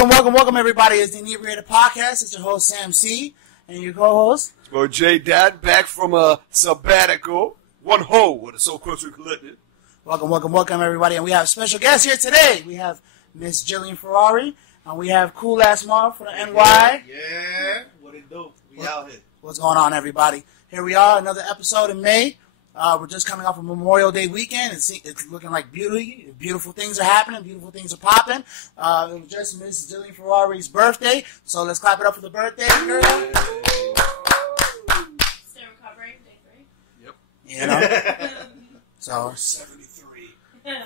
Welcome, everybody. It's the Inebriated Podcast. It's your host, Sam C., and your co-host, Well, J. Dad, back from a sabbatical. One ho with a Soul Culture Collective. Welcome, everybody. And we have special guests here today. We have Miss Jillian Ferrari, and we have Cool Ass Marv for the NY. Yeah, what it do? We out here. What's going on, everybody? Here we are, another episode in May. We're just coming off of Memorial Day weekend. It's looking like beauty. Beautiful things are happening. Beautiful things are popping. It was just Miss Jillian Ferrari's birthday, so let's clap it up for the birthday girl. Still recovering, day 3. Yep. You know? So 73.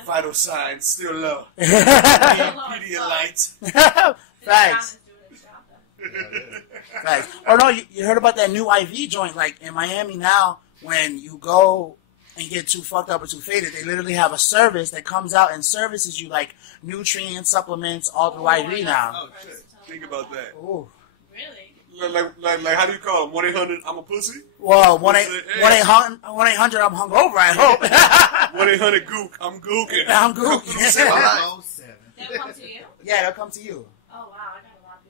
Vital signs still low. Pedialyte. Facts. Facts. Oh no, you heard about that new IV joint? Like in Miami now, when you go and get too fucked up or too faded, they literally have a service that comes out and services you like nutrient supplements all through IV now. Oh shit! Think about that. Ooh. Really? Like, how do you call them? 1-800 I'm a pussy. Well, 1-800 I'm hungover. I hope. 1-800 Gook I'm gooking. I'm gooking. 507. They'll come to you? Yeah, they'll come to you. Oh, wow. I got a lot of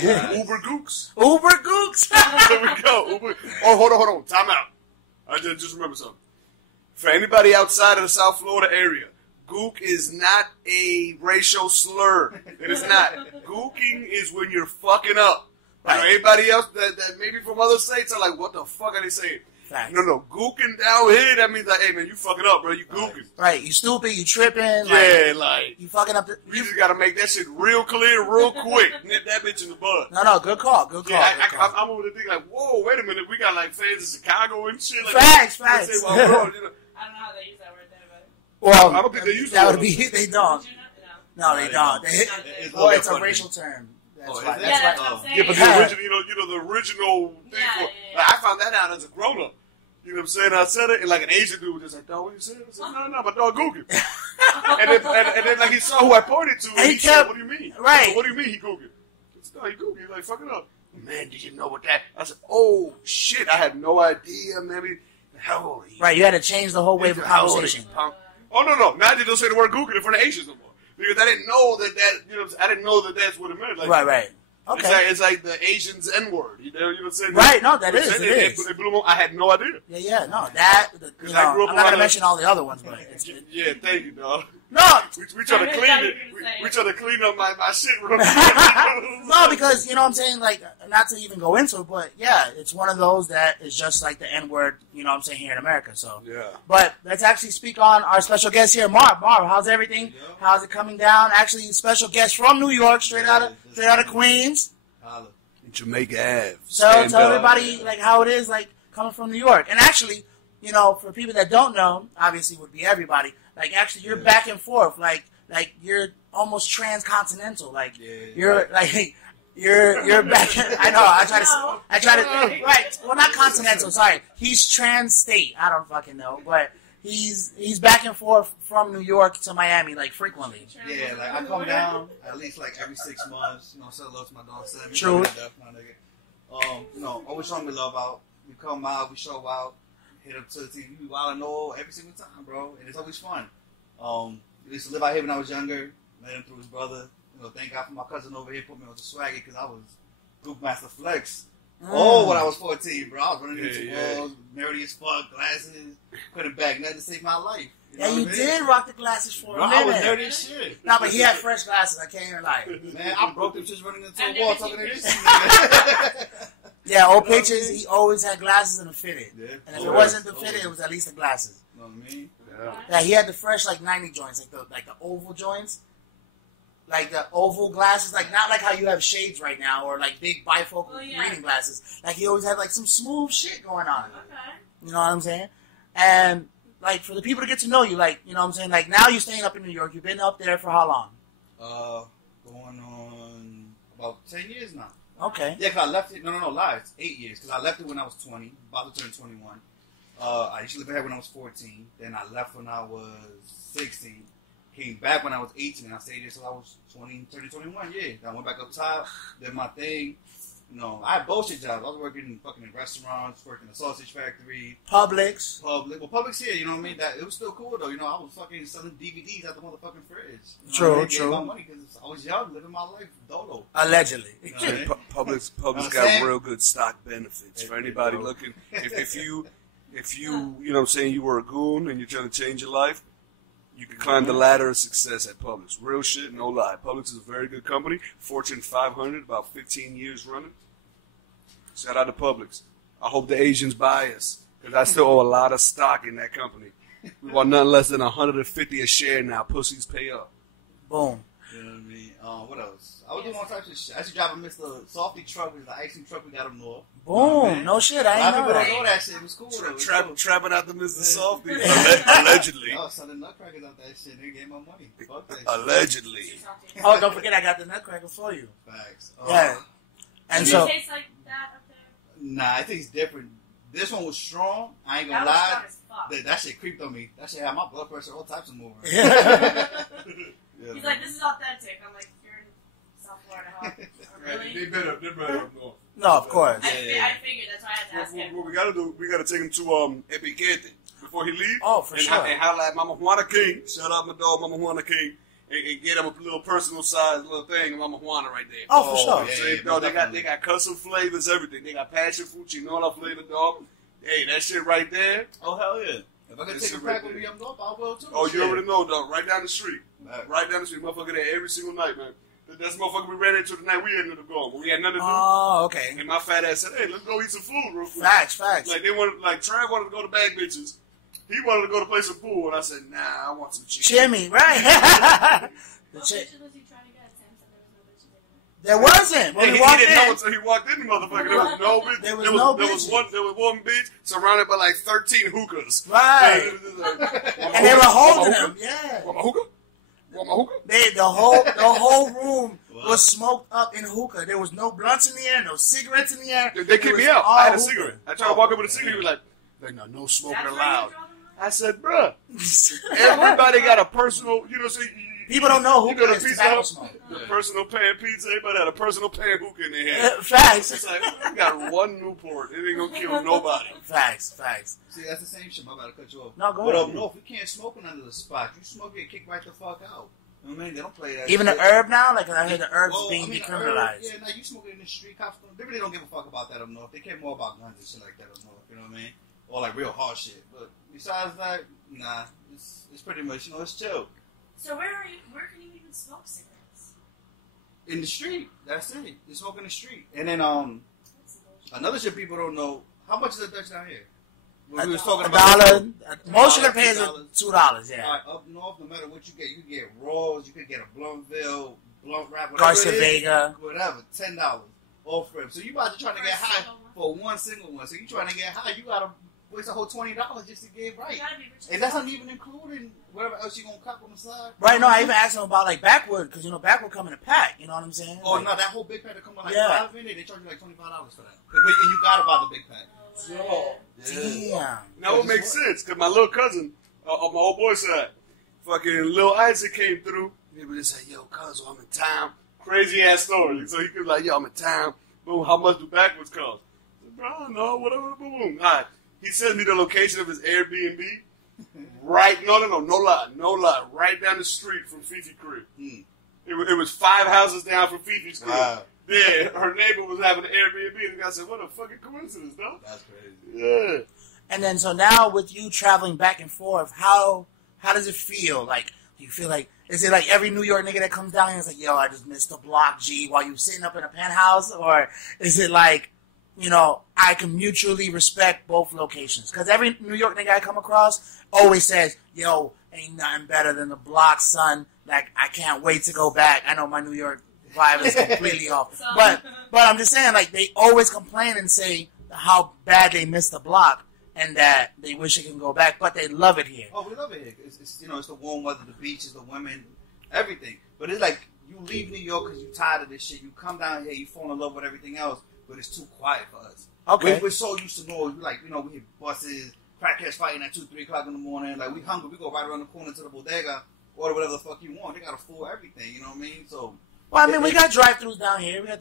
people. Damn, Uber Gooks. Uber gooks. There we go. Uber. Oh, hold on. Time out. I just remember something. For anybody outside of the South Florida area, gook is not a racial slur. It is not. Gooking is when you're fucking up. Right. You know, everybody else that maybe from other states are like, what the fuck are they saying? Facts. No. Gooking down here, that means like, hey man, you fucking up, bro. You gooking. Right, you stupid, you tripping. Yeah, like you fucking up. we just gotta make that shit real clear, real quick. Nip that bitch in the bud. No, good call. Yeah, I'm over the thing like, whoa, wait a minute, we got like fans in Chicago and shit. Like, Facts. Say, well, bro, you know, I don't know how they use that word there, but... Well, I don't think they use that. it. Would be they don't. Did you know? No, they don't. It's Well, a it's a funny. racial term. That's Oh, why. is it? Yeah, That's that's why. what I'm saying. Yeah, but Yeah. the original, the original thing Yeah, for, yeah. like, I found that out as a grown up. You know what I'm saying? I said it, and like an Asian dude was just like, dog, what you said? I said, no, my dog Googled. and then like he saw who I pointed to, and And he he said, kept- what do you mean? right. I said, what do you mean he Googled? I said, no, he Googled. He's like, fuck it up. Man, did you know what that? I said, oh, shit, I had no idea, man. How old are you? Right, you had to change the whole way of the How old are conversation. you, punk? Oh, no. Now they don't say the word Google in front of Asians no more. Because I didn't know that, you know, I didn't know that that's what it meant. Like, Right. Okay. It's like the Asians N-word. You know what I'm saying? Right, no, that is. It blew me. I had no idea. Yeah, no, that, you know, I grew up I'm not going to around- mention all the other ones, but Yeah, thank you, dog. no, We try to clean it. We try to clean up my shit real quick. no, because, you know what I'm saying, like, not to even go into it, but yeah, it's one of those that is just like the N-word, you know what I'm saying, here in America, so. Yeah. But let's actually speak on our special guest here, Marv. Marv, how's everything? How's it coming down? Actually, special guest from New York, straight out of Queens. Holla. Jamaica Ave. So tell everybody like how it is like coming from New York. And actually, you know, for people that don't know, obviously would be everybody. Like actually, you're back and forth. Like you're almost transcontinental. Like you're like you're back. I know. I try to right. Well, not continental. Sorry. He's trans-state. I don't fucking know, but. He's back and forth from New York to Miami like frequently. Yeah, like I come down at least like every 6 months. You know, say hello to my dog Sammy. True. You know, always showing me love out. We come out, we show out, hit up to the TV, we wild and all every single time, bro, and it's always fun. We used to live out here when I was younger. Met him through his brother. You know, thank God for my cousin over here put me on the swagger because I was Group Master Flex. Oh, when I was 14, bro, I was running into walls, nerdy as fuck, glasses, couldn't back nothing to save my life. Yeah, you what I mean? did rock the glasses for Bro, a I was minute. nerdy as shit. No, but he had fresh glasses. I can't even lie. Man, I broke them just running into I've a wall never talking to seen this Chris. shit. Yeah, old pictures. He always had glasses and a fitted. Yeah. And if it wasn't the fitted, it was at least the glasses. You know what I mean? Yeah. Yeah, he had the fresh like 90 joints, like the oval joints, like the oval glasses, like not like how you have shades right now or like big bifocal reading glasses. Like he always had like some smooth shit going on. Okay. You know what I'm saying? And like for the people to get to know you, like you know what I'm saying. Like now you're staying up in New York. You've been up there for how long? Going on about 10 years now. Okay. Yeah, because I left it. No, lie. It's 8 years. Because I left it when I was 20, about to turn 21. I used to live here when I was 14. Then I left when I was 16. Came back when I was 18, and I stayed there till I was 20, 21, yeah. Then I went back up top, did my thing, No, I had bullshit jobs. I was working fucking in restaurants, working in a sausage factory, Publix. Publix here, you know what I mean? That it was still cool though. You know, I was fucking selling DVDs at the motherfucking fridge. You know True, what I mean? true. Gave my money because I was young, living my life dolo. Allegedly. You know what I mean? Publix got real good stock benefits for anybody looking. If you you know what I'm saying, you were a goon and you're trying to change your life, you can climb the ladder of success at Publix. Real shit, no lie. Publix is a very good company. Fortune 500, about 15 years running. Shout out to Publix. I hope the Asians buy us, because I still owe a lot of stock in that company. We want nothing less than $150 a share now. Pussies pay up. Boom. You know what I mean? What else? I was doing all types of shit. I used to drive a Mr. Softy truck, which is the icing truck we got up north. Boom. No shit. A I lot ain't of know people don't that. know that shit. It was cool though. It was cool. Trapping out the Mr. Softy. Allegedly. I was selling nutcrackers out that shit. They gave my money. Fuck that shit. Allegedly. Oh, don't forget I got the nutcracker for you. Facts. Yeah. And Does so, it taste like that up there? Nah, I think it's different. This one was strong. I ain't That gonna was lie. strong as fuck. That shit creeped on me. That shit had my blood pressure, all types of moving. Yeah, He's man. like, this is authentic. I'm like, you're in South Florida, huh? Oh, really? They're better up north. no, of course. I figured. That's why I had to ask him. What we gotta do, we gotta take him to Inebriated before he leave. Oh, for sure. And holla at Mama Juana King. Shout out my dog, Mama Juana King. And get him a little personal size little thing of Mama Juana right there. Oh, for sure. yeah, So, yeah, no, definitely. they got custom flavors, everything. They got passion fruit, chinola flavor, dog. Hey, that shit right there. Oh, hell yeah. If I could That take a shit crack right with there. me up north, I will too. Oh, you Shit. already know, dog. Right down the street. Right. Right down the street. Motherfucker there every single night, man. That's the motherfucker we ran into the night we ended up going. When we had nothing to do. Oh, okay. And my fat ass said, hey, let's go eat some food real quick. Facts. Like, Trav wanted to go to Bag Bitches. He wanted to go to play some pool. And I said, nah, I want some chicken. Jimmy, right? The What chick. bitches was he trying to get? Sam said there was no bitches There wasn't. anywhere. When He we walked didn't know in, until he walked in the motherfucker. There was no bitch. There was no there was bitches. there was one bitch surrounded by like 13 hookahs. right. And they were holding them. Yeah. Want my hookah? Want my hookah? The whole room was smoked up in hookah. There was no blunts in the air, no cigarettes in the air. They It kicked was me out. all I had a hookah. cigarette. I tried to walk up with a cigarette. He was like, no smoking That's where you allowed. draw the line? I said, bruh, everybody got a personal, you know, so People don't know you hookah go to is Pizza tobacco Hut, smoke. the personal pan pizza, everybody had a personal pan hookah in their hand. Facts. It's like, we got one Newport. It ain't gonna kill nobody. Facts. See, that's the same shit. I'm about to cut you off. No, go But ahead. up north, we can't smoke in under the spot. You smoke, you get kicked right the fuck out. You know what I mean? They don't play that Even shit. the herb now, like I heard the herbs Well, being I mean, decriminalized. Yeah, now you smoke it in the street. Cops don't, they really don't give a fuck about that up north. They care more about guns and shit like that up north. You know what I mean? Or like real hard shit. But besides that, nah, it's pretty much, you know, it's chill. So where can you even smoke cigarettes? In the street, that's it. You smoke in the street. And then That's some bullshit. another shit people don't know. How much is a Dutch down here? When we was $1. talking about Most sugar pays $2. $2. Yeah. Alright, up north, no matter what you get rolls, you could get a Bluntville, blunt wrap, whatever Garcia it is, Vega. whatever, $10 off rip. So you about to try to For get a high single one? for one single one. So you trying to get high, you gotta waste a whole $20 just to get right. You gotta be rich as And that's fuck. not even including whatever else you gonna cop on the side. Right, no, I even asked him about like backwood, because backwood come in a pack, you know what I'm saying? Oh Like, no, that whole big pack that come with like Yeah. 5 in it, they charge you like $25 for that. And you gotta buy the big pack. No way. Damn. Now it makes sense, because my little cousin, on my old boy's side, fucking Lil Isaac came through. He would just say, yo, cuz, I'm in town. Crazy ass story. So he could be like, yo, I'm in town. Boom, how much do backwoods cost? I said, bro, no, whatever, boom, boom. All right. He sends me the location of his Airbnb. Right, no lie. Right down the street from Fifi crib. Hmm. It was 5 houses down from Fifi's crib. Wow. Yeah, her neighbor was having an Airbnb, and the guy said, what a fucking coincidence, dog. That's crazy. Yeah. And then so now with you traveling back and forth, how does it feel? Like, do you feel like, is it like every New York nigga that comes down here is like, yo, I just missed the block, G, while you sitting up in a penthouse? Or is it like, I can mutually respect both locations? Because every New York nigga I come across always says, yo, ain't nothing better than the block, son. Like, I can't wait to go back. I know my New York vibe is completely off. So- But I'm just saying, like, they always complain and say how bad they miss the block and that they wish it can go back, but they love it here. Oh, we love it here. It's it's the warm weather, the beaches, the women, everything. But it's like you leave New York because you're tired of this shit. You come down here, you fall in love with everything else, but it's too quiet for us. Okay. We're so used to noise. We hear buses, crackheads fighting at 2, 3 o'clock in the morning. Like, we hungry. We go right around the corner to the bodega, order whatever the fuck you want. They got a full everything, you know what I mean? So Well, I mean, we got drive-thrus down here. We got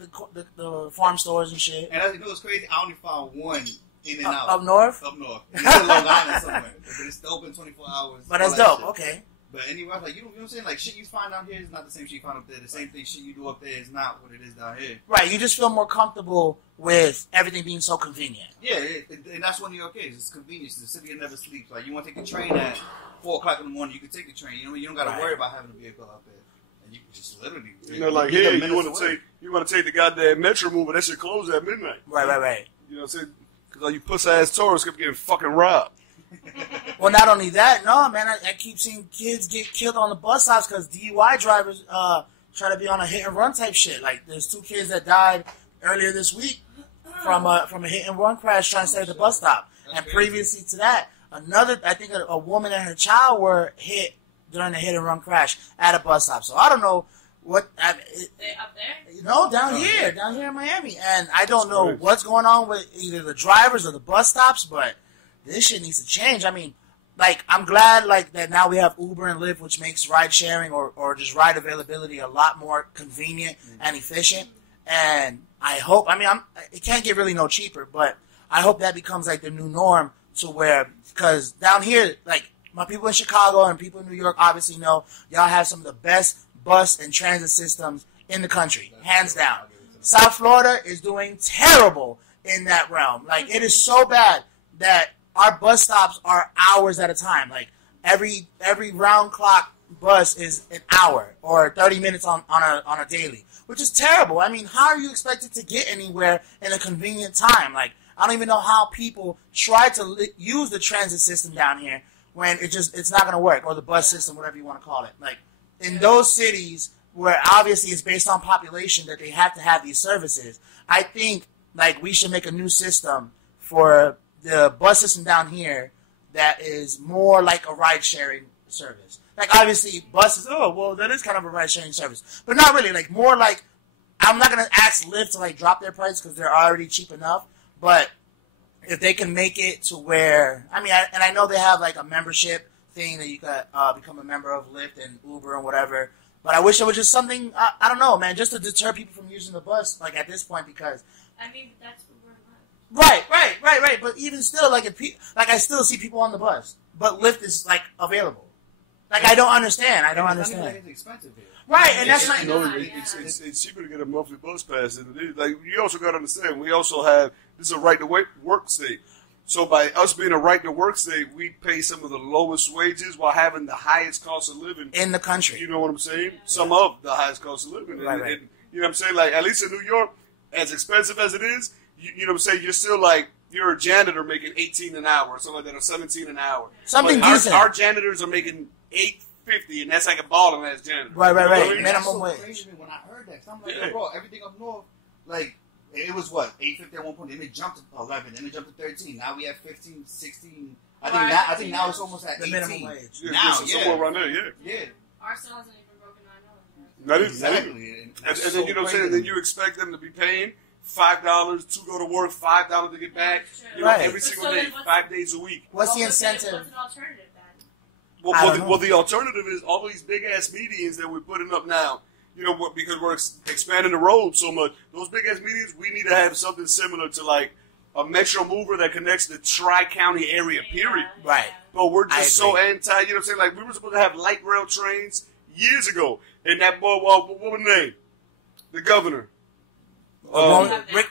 the farm stores and shit. And you know what's crazy? I only found one in and out. Up north? Up north. It's in Long Island somewhere. But it's open 24 hours. But that's all that dope. shit. Okay. But anywhere, like, you know what I'm saying? Like, shit you find down here is not the same shit you find up there. The same thing shit you do up there is not what it is down here. Right. You just feel more comfortable with everything being so convenient. Yeah, and that's one of your case. It's convenience. The city never sleeps. Like, you want to take the train at 4 o'clock in the morning, you can take the train. You know, you don't got to worry about having a vehicle out there. And you can just literally... You know, like here, you want to take the goddamn Metro move, but that shit closed at midnight. Right. You know what I'm saying? Because all you puss-ass tourists kept getting fucking robbed. Well, not only that, no, man, I keep seeing kids get killed on the bus stops because DUI drivers try to be on a hit-and-run type shit. Like, there's 2 kids that died earlier this week from a hit-and-run crash trying to stay at the bus stop. And previously to that, I think a woman and her child were hit during a hit-and-run crash at a bus stop. So I don't know what... They up there? No, down here in Miami. And I don't know what's going on with either the drivers or the bus stops, but this shit needs to change. I mean, like, I'm glad, like, that now we have Uber and Lyft, which makes ride sharing or just ride availability a lot more convenient and efficient. And I hope, I mean, it can't get really no cheaper, but I hope that becomes, like, the new norm to where, because down here, like, my people in Chicago and people in New York obviously know y'all have some of the best bus and transit systems in the country, hands down. South Florida is doing terrible in that realm. Like, it is so bad that our bus stops are hours at a time. Like, every round clock bus is an hour or 30 minutes on a daily, which is terrible. I mean, how are you expected to get anywhere in a convenient time? Like, I don't even know how people try to use the transit system down here when it's not going to work, or the bus system, whatever you want to call it. Like, in those cities where obviously it's based on population that they have to have these services, I think, like, we should make a new system for the bus system down here that is more like a ride-sharing service. Like, obviously, buses, that is kind of a ride-sharing service. But not really. Like, more like, I'm not going to ask Lyft to, like, drop their price because they're already cheap enough. But if they can make it to where, I mean, I know they have, like, a membership thing that you could become a member of Lyft and Uber and whatever. But I wish it was just something, I don't know, man, just to deter people from using the bus, like, at this point, because... I mean, that's Uber and Lyft. Right. But even still, like, I still see people on the bus. But Lyft is, like, available. Like, I don't understand. It's expensive here. Right, and that's not... It's cheaper to get a monthly bus pass than it is. Like, you also got to understand, we also have... This is a right-to-work state. So by us being a right-to-work state, we pay some of the lowest wages while having the highest cost of living. In the country. You know what I'm saying? Some of the highest cost of living. Right. And you know what I'm saying? Like, at least in New York, as expensive as it is, you know what I'm saying? You're still like, you're a janitor making $18 an hour or something like that, or $17 an hour. Something but decent. Our janitors are making $8.50, and that's like a balling-ass janitor. Right. You know what I mean? Minimum wage. Crazy when I heard that. 'Cause I'm like, bro, everything up north, like, it was what, $8.50 at one point, then it jumped to 11, then it jumped to 13. Now we have 15, 16. I think now it's almost at the 18. minimum wage. Yeah, somewhere around there, yeah. Our still hasn't even broken $9. Not even. Exactly. And then, you know what I'm saying? Then you expect them to be paying $5 to go to work, $5 to get back, you know, Right. every single day, 5 days a week. What's the incentive? What's an alternative then? Well, the alternative is all these big-ass medians that we're putting up now. You know, because we're expanding the road so much. Those big-ass medians, we need to have something similar to, like, a Metro Mover that connects the Tri-County area, period. Right. But we're just so agree. anti, you know what I'm saying? Like, we were supposed to have light rail trains years ago. And that boy, what was his name? The governor.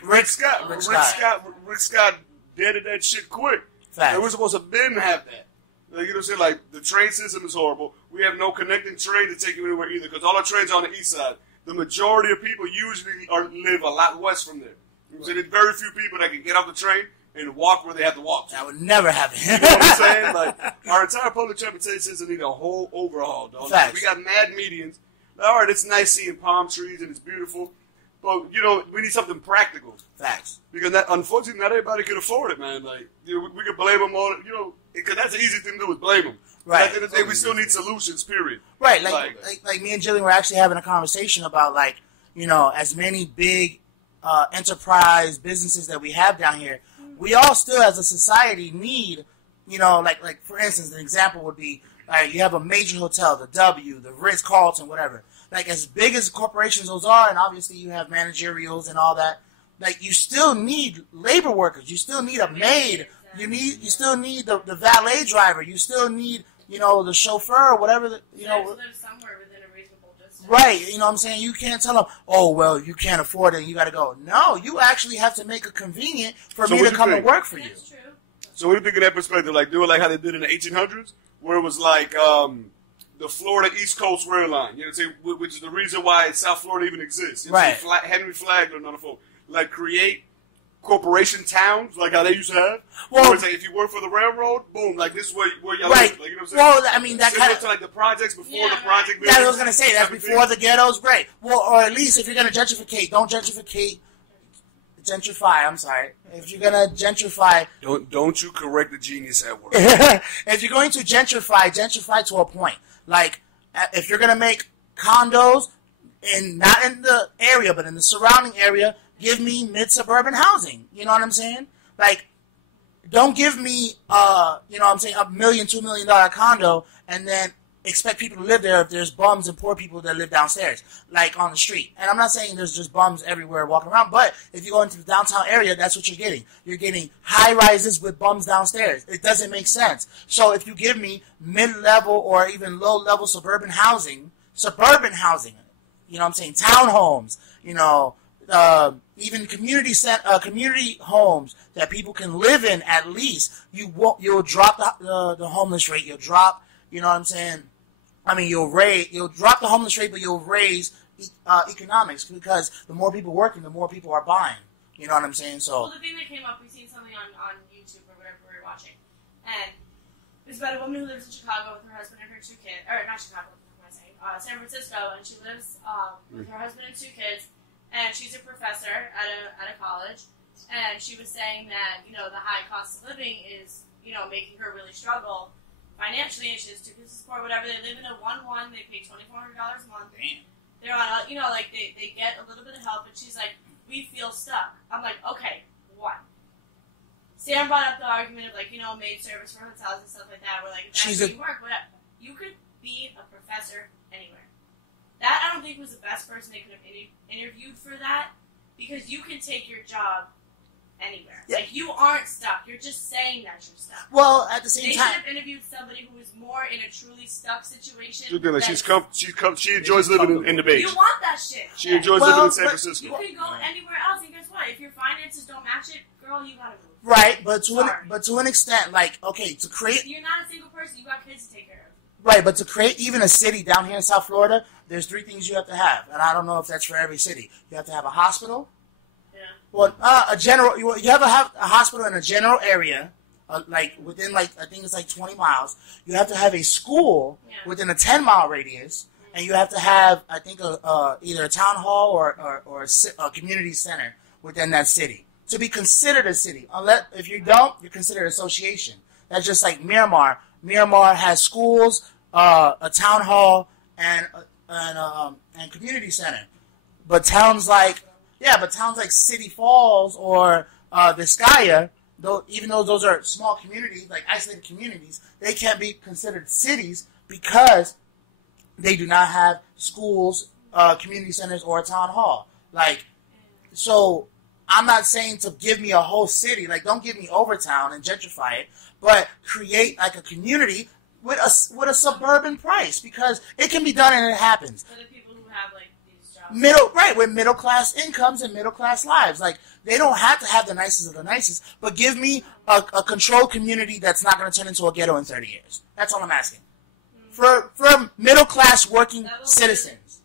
Rick Scott. Rick Scott deaded that shit quick. Facts. And we're supposed to then have that. Like, you know what I'm saying? Like, the train system is horrible. We have no connecting train to take you anywhere either, because all our trains are on the east side. The majority of people usually live a lot west from there. You know what I'm saying? There's very few people that can get off the train and walk where they have to walk. That would never happen. You know what I'm saying? Like, our entire public transportation system needs a whole overhaul, dog. Facts. We got mad medians. All right, it's nice seeing palm trees and it's beautiful, but, you know, we need something practical. Facts. Because, unfortunately, not everybody can afford it, man. Like, you know, we can blame them on, you know, because that's the easy thing to do is blame them. Right. But at the end of the day, we still need solutions, period. Right, like me and Jillian were actually having a conversation about, like, you know, as many big enterprise businesses that we have down here, we all still as a society need, you know, like for instance, an example would be, you have a major hotel, the W, the Ritz-Carlton, whatever. like as big as corporations those are, and obviously you have managerials and all that. Like you still need labor workers. You still need a maid. You still need the valet driver. You still need the chauffeur or whatever. Live somewhere within a reasonable distance. Right. You know what I'm saying? You can't tell them, oh well, you can't afford it. And you got to go. No, you actually have to make it convenient for me to come and work for you. That's true. So what do you think of that perspective? Like do it like how they did in the 1800s, where it was like the Florida East Coast Rail Line. You know what I'm saying? Which is the reason why South Florida even exists. You know right. Henry Flagler and other folks. Like create corporation towns, like how they used to have. Well, it's like if you work for the railroad, boom, like this is where y'all right. live. Like, you know what I'm saying? Well, I mean that similar kind of to like the projects before the project. That's what I was gonna say. That's before the ghettos, right? Well, or at least if you're gonna gentrificate, don't gentrificate. Gentrify. I'm sorry. If you're gonna gentrify, don't you correct the genius at work. If you're going to gentrify to a point. Like if you're gonna make condos not in the area, but in the surrounding area. Give me mid-suburban housing. You know what I'm saying? Like, don't give me, $1 million, $2 million condo and then expect people to live there if there's bums and poor people that live downstairs, like on the street. And I'm not saying there's just bums everywhere walking around, but if you go into the downtown area, that's what you're getting. You're getting high-rises with bums downstairs. It doesn't make sense. So if you give me mid-level or even low-level suburban housing, you know what I'm saying, townhomes, even community homes that people can live in, at least you'll drop the homeless rate. You'll drop, you know what I'm saying? I mean, you'll drop the homeless rate, but you'll raise economics because the more people working, the more people are buying. You know what I'm saying? So. Well, the thing that came up, we seen something on YouTube or whatever we were watching, and it was about a woman who lives in Chicago with her husband and her 2 kids, or not Chicago, what am I saying? San Francisco, and she lives with her husband and 2 kids. And she's a professor at a college, and she was saying that, the high cost of living is, making her really struggle financially, and she has 2 kids to support, whatever. They live in a 1-1, they pay $2,400 a month. Damn. They're on they get a little bit of help, and she's like, we feel stuck. I'm like, okay, what? Sam brought up the argument of, maid service for hotels and stuff like that, where, if that's where you work, whatever. You could be a professor anywhere. That, I don't think, was the best person they could have interviewed for that, because you can take your job anywhere. Yeah. Like, you aren't stuck. You're just saying that you're stuck. Well, at the same time... They should have interviewed somebody who is more in a truly stuck situation. She enjoys living in the Bay. You want that shit. She enjoys living in San Francisco. You can go anywhere else, and guess what? If your finances don't match it, girl, you gotta move. Right, but to an extent, to create... You're not a single person. You got kids to take care of. Right, but to create even a city down here in South Florida, there's 3 things you have to have, and I don't know if that's for every city. You have to have a hospital. Yeah. Well, you have a hospital in a general area, within I think it's 20 miles. You have to have a school within a 10-mile radius, and you have to have, I think, either a town hall or a community center within that city to be considered a city. If you don't, you're considered association. That's just like Miramar. Miramar has schools, a town hall, and community center. But towns like City Falls or Vizcaya, even though those are small communities, like isolated communities, they can't be considered cities because they do not have schools, community centers, or a town hall. So I'm not saying to give me a whole city. Don't give me Overtown and gentrify it, but create a community with a suburban price, because it can be done and it happens. For the people who have these jobs. With middle class incomes and middle class lives. They don't have to have the nicest of the nicest, but give me a controlled community that's not going to turn into a ghetto in 30 years. That's all I'm asking. For middle class working citizens.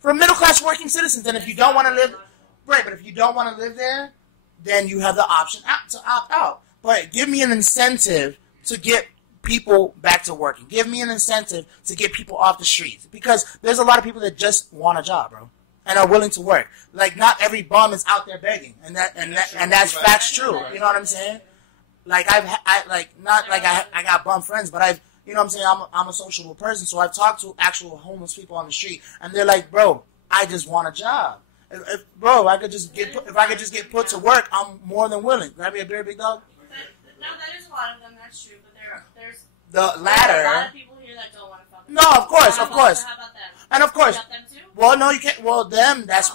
For middle class working citizens, and if you don't want to live, but if you don't want to live there, then you have the option to opt out. But give me an incentive to get people back to working. Give me an incentive to get people off the streets, because there's a lot of people that just want a job, bro, and are willing to work. Not every bum is out there begging, and that's facts true. You know what I'm saying? I got bum friends, but I've, you know what I'm saying, I'm a sociable person, so I've talked to actual homeless people on the street, and they're like, bro, I just want a job. If I could just get put to work, I'm more than willing. Grab me a beer, big dog. No, that is a lot of them. That's true, but there's the latter. a lot of people here that don't want to fuck. No, of course. How about them? And of course. You got them too? Well, no, you can't. Well, that's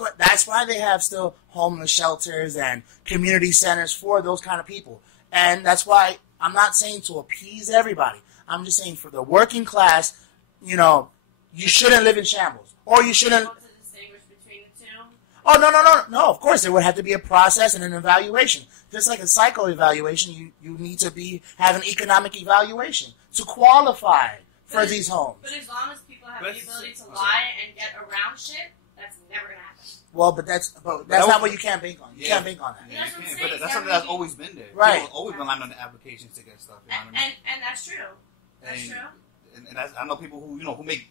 why they have still homeless shelters and community centers for those kind of people. And that's why I'm not saying to appease everybody. I'm just saying for the working class, you shouldn't live in shambles. Or you shouldn't... To distinguish between the two? Oh, no. Of course, there would have to be a process and an evaluation. Just like a psycho evaluation, you need to have an economic evaluation to qualify for these homes. But as long as people have the ability to lie and get around shit, that's never going to happen. Well, but that's not what you can't bank on. You can't bank on that. Yeah, you can't. But that's something that's always been there. Right. People always relying on the applications to get stuff. You know what I mean? And that's true. That's true. And I know people who make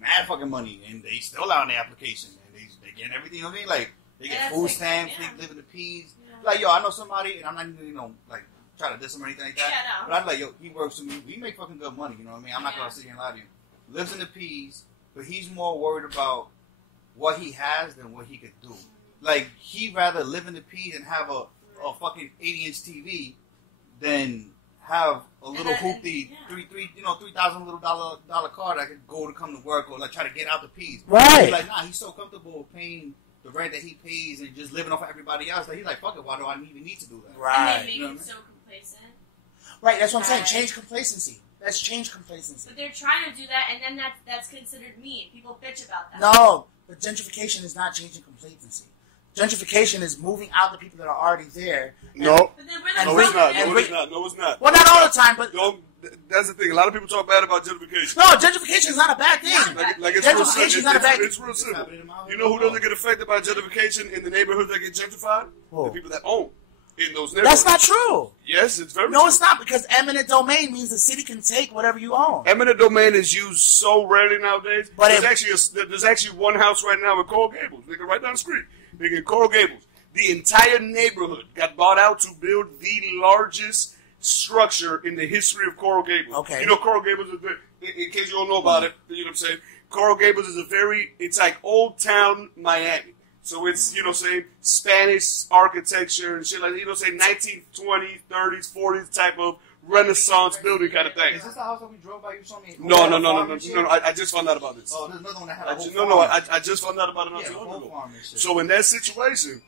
mad fucking money and they still out on the application and they get everything. You know what I mean? Like they get food stamps, they live in the peas. Yeah. Like I know somebody, and I'm not even try to diss him or anything like that. Yeah, no. But I'm like, he works with me. We make fucking good money. You know what I mean? I'm not gonna sit here and lie to you. Lives in the peas, but he's more worried about what he has than what he could do. Like he'd rather live in the peas and have a fucking 80-inch TV than have a little hoopty $3,000 little dollar car that could go to come to work or try to get out the peas. Right. He's like, nah, he's so comfortable paying the rent that he pays and just living off of everybody else. Like he's like, fuck it, why do I even need to do that? Right. And they make him so complacent. Right, that's what I'm saying. Change complacency. That's change complacency. But they're trying to do that, and then that's considered mean. People bitch about that. No, but gentrification is not changing complacency. Gentrification is moving out the people that are already there. No, it's not. No, it's not. Well, not all the time, but that's the thing. A lot of people talk bad about gentrification. No, gentrification is not a bad thing. It's gentrification is not a bad thing. It's real simple. You know who doesn't get affected by gentrification in the neighborhoods that get gentrified? Who? The people that own in those neighborhoods. That's not true. Yes, it's very true. No, it's not, because eminent domain means the city can take whatever you own. Eminent domain is used so rarely nowadays. But there's actually one house right now in Coral Gables. They can right down the street. They in Coral Gables. The entire neighborhood got bought out to build the largest structure in the history of Coral Gables. Okay. You know Coral Gables is in case you don't know about it, you know what I'm saying? Coral Gables is it's like old town Miami. So it's, Spanish architecture and shit like that, 1920s, 30s, 40s type of Renaissance building kind of thing. Is this the house that we drove by? You saw me? No. I just found out about this. Oh, there's another one that had a whole farm. I just found out about it not too long ago. Farm and shit. So in that situation,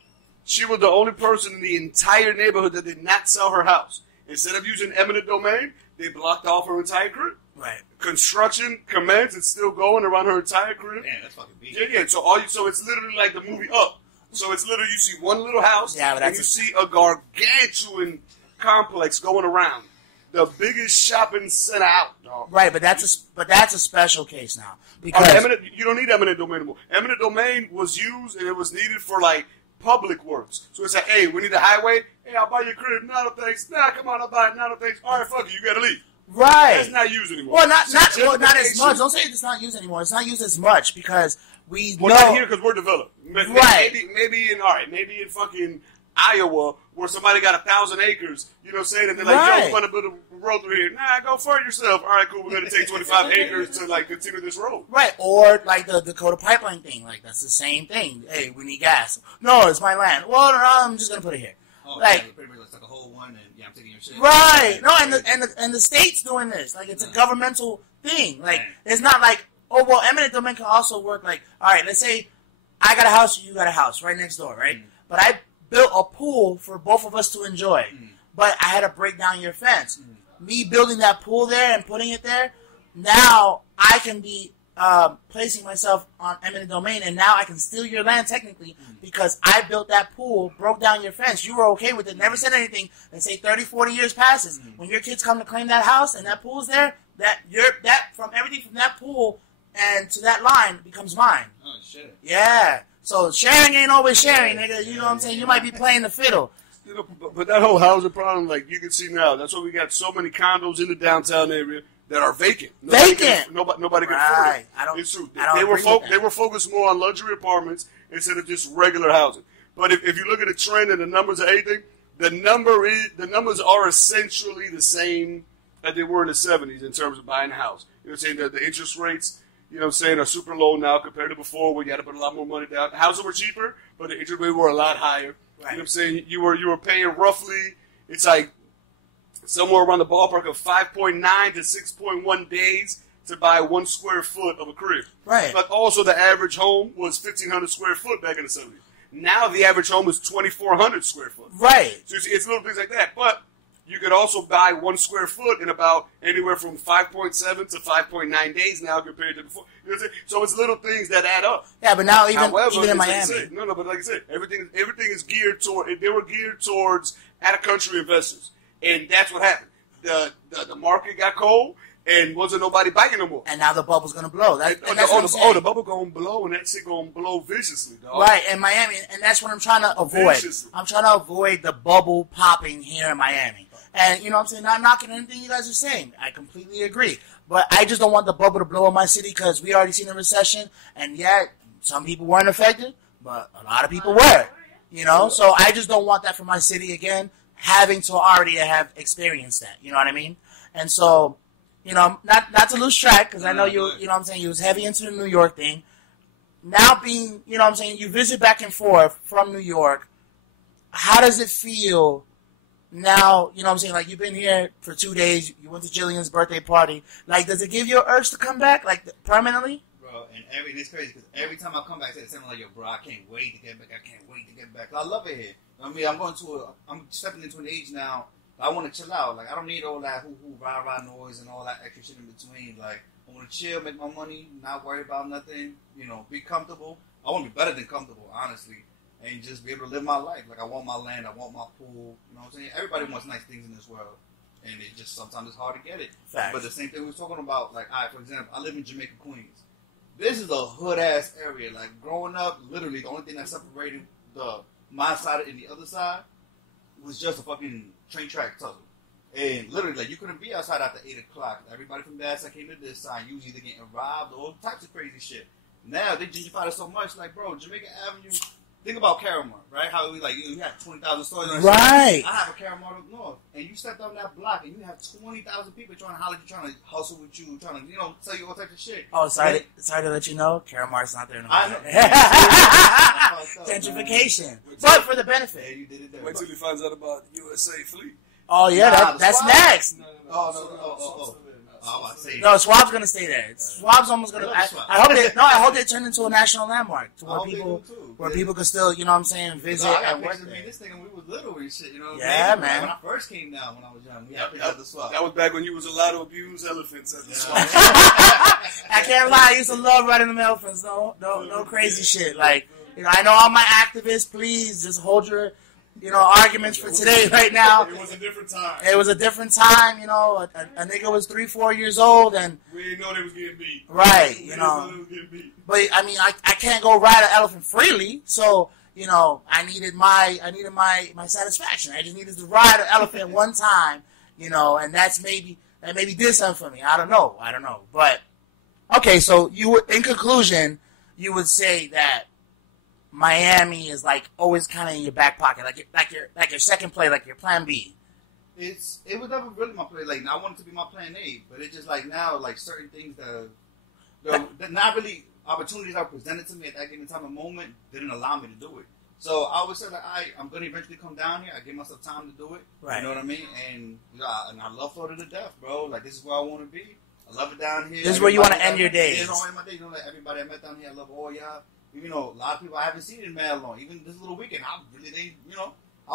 she was the only person in the entire neighborhood that did not sell her house. Instead of using eminent domain, they blocked off her entire crib. Right. Construction commenced. It's still going around her entire crib. Man, that's fucking big. Yeah. So it's literally like the movie Up. So it's literally you see one little house, and you see a gargantuan complex going around. The biggest shopping center out, dog. Right, but that's a special case now, because you don't need eminent domain anymore. Eminent domain was used and it was needed for public works. So it's like, hey, we need a highway. Hey, I'll buy your crib. No thanks. Nah, come on, I'll buy it. No thanks. All right, fuck you. You gotta leave. Right. That's not used anymore. Well, not as much. Don't say it's not used anymore. It's not used as much because not here because we're developed. Right. Maybe in fucking Iowa where somebody got 1,000 acres. You know what I'm saying? And they're like, yo, we want to build a road through here. Nah, go for it yourself. All right, cool. We're gonna take 25 acres to continue this road. Right. Or the Dakota pipeline thing. That's the same thing. Hey, we need gas. No, it's my land. Well, no, I'm just gonna put it here. Oh, pretty much like a whole one, and I'm taking your shit. Right. No, and the state's doing this. It's a governmental thing. It's not eminent domain can also work. All right, let's say I got a house, you got a house right next door, right? But I built a pool for both of us to enjoy. But I had to break down your fence. Me building that pool there and putting it there, now I can be placing myself on eminent domain, and now I can steal your land technically because I built that pool, broke down your fence. You were okay with it, never said anything. And say 30, 40 years passes. When your kids come to claim that house and that pool's there, from everything from that pool and to that line becomes mine. Oh, shit. Yeah. So sharing ain't always sharing, nigga. You know what I'm saying? You might be playing the fiddle. But that whole housing problem, you can see now, that's why we got so many condos in the downtown area that are vacant. Nobody can afford it. It's true. They were focused more on luxury apartments instead of just regular housing. But if you look at the trend and the numbers of anything, the numbers are essentially the same as they were in the 70s in terms of buying a house. You know what I'm saying? The interest rates, you know what I'm saying, are super low now compared to before where you had to put a lot more money down. Houses were cheaper, but the interest rates were a lot higher. Right. You know what I'm saying? You were paying roughly, it's somewhere around the ballpark of 5.9 to 6.1 days to buy 1 square foot of a crib. Right. But also the average home was 1,500 square foot back in the 70s. Now the average home is 2,400 square foot. Right. So it's little things like that. But you could also buy 1 square foot in about anywhere from 5.7 to 5.9 days now compared to before. You know what I'm saying? So it's little things that add up. Yeah, but now even in like Miami. but like I said, everything is geared toward. They were geared towards out of country investors, and that's what happened. The market got cold, and wasn't nobody biting no more. And now the bubble's gonna blow. The bubble gonna blow, and that shit gonna blow viciously, dog. Right, in Miami, and that's what I'm trying to avoid. Viciously. I'm trying to avoid the bubble popping here in Miami. And, you know what I'm saying, not knocking anything you guys are saying. I completely agree. But I just don't want the bubble to blow in my city because we already seen a recession. And yet, some people weren't affected, but a lot of people were. You know, so I just don't want that for my city again, having to already have experienced that. You know what I mean? And so, you know, not to lose track, because I know you know what I'm saying, you was heavy into the New York thing. Now being, you know what I'm saying, you visit back and forth from New York, how does it feel now, you know what I'm saying, like you've been here for 2 days, you went to Jillian's birthday party, like does it give you an urge to come back, like permanently? Bro, and it's crazy, because every time I come back, it's something like, yo, bro, I can't wait to get back, I love it here. I mean, I'm stepping into an age now, I want to chill out, like, I don't need all that hoo-hoo, rah-rah noise and all that extra shit in between, like, I want to chill, make my money, not worry about nothing, you know, be comfortable. I want to be better than comfortable, honestly. And just be able to live my life. Like, I want my land, I want my pool. You know what I'm saying? Everybody wants nice things in this world. And it just, sometimes it's hard to get it. Facts. But the same thing we were talking about, like, for example, I live in Jamaica, Queens. This is a hood-ass area. Like, growing up, literally, the only thing that separated my side and the other side was just a fucking train track tunnel. And literally, like, you couldn't be outside after 8 o'clock. Everybody from that side came to this side. You was either getting robbed or all types of crazy shit. Now, they gentrified it so much. Like, bro, Jamaica Avenue... Think about Caramar, right? How we you have 20,000 stores on the right. I have a Caramar up north, and you step down that block, and you have 20,000 people trying to holler at you, trying to hustle with you, trying to, you know, tell you all types of shit. Oh, sorry to let you know, Caramar's not there no more. I know. Gentrification, but for the benefit. Yeah, you did it there. Wait till he finds out about USA Fleet. Oh yeah, that's next. No, Schwab's gonna stay there. Schwab's almost gonna. I hope they turn into a national landmark to where people can still, you know what I'm saying, visit and work there. This thing when we was little and shit, you know what yeah, I mean? man. When I first came down when I was young, we had pictures of the Swab. That was back when you was allowed to abuse elephants at the swamp. I can't lie, I used to love running them elephants. No crazy shit. Like, you know, I know all my activists. Please just hold your, you know, arguments for today right now. It was a different time. It was a different time, you know. A nigga was 3-4 years old, and we didn't know they was getting beat. Right, you know. But I mean, I can't go ride an elephant freely, so you know, I needed my satisfaction. I just needed to ride an elephant one time, you know, and that maybe did something for me. I don't know, but okay. So in conclusion, you would say that Miami is like always kind of in your back pocket, like your second play, like your plan B. It was never really my play. Like, I wanted it to be my plan A, but it's just like now, like certain things that not really opportunities that were presented to me at that given time and moment didn't allow me to do it. So I always said, like, I'm going to eventually come down here. I give myself time to do it. Right. You know what I mean? And I love Florida to death, bro. Like, this is where I want to be. I love it down here. This is where you want to end your days. Yeah, end my days. You know, like everybody I met down here, I love all y'all. You know, a lot of people I haven't seen in mad long. Even this little weekend, I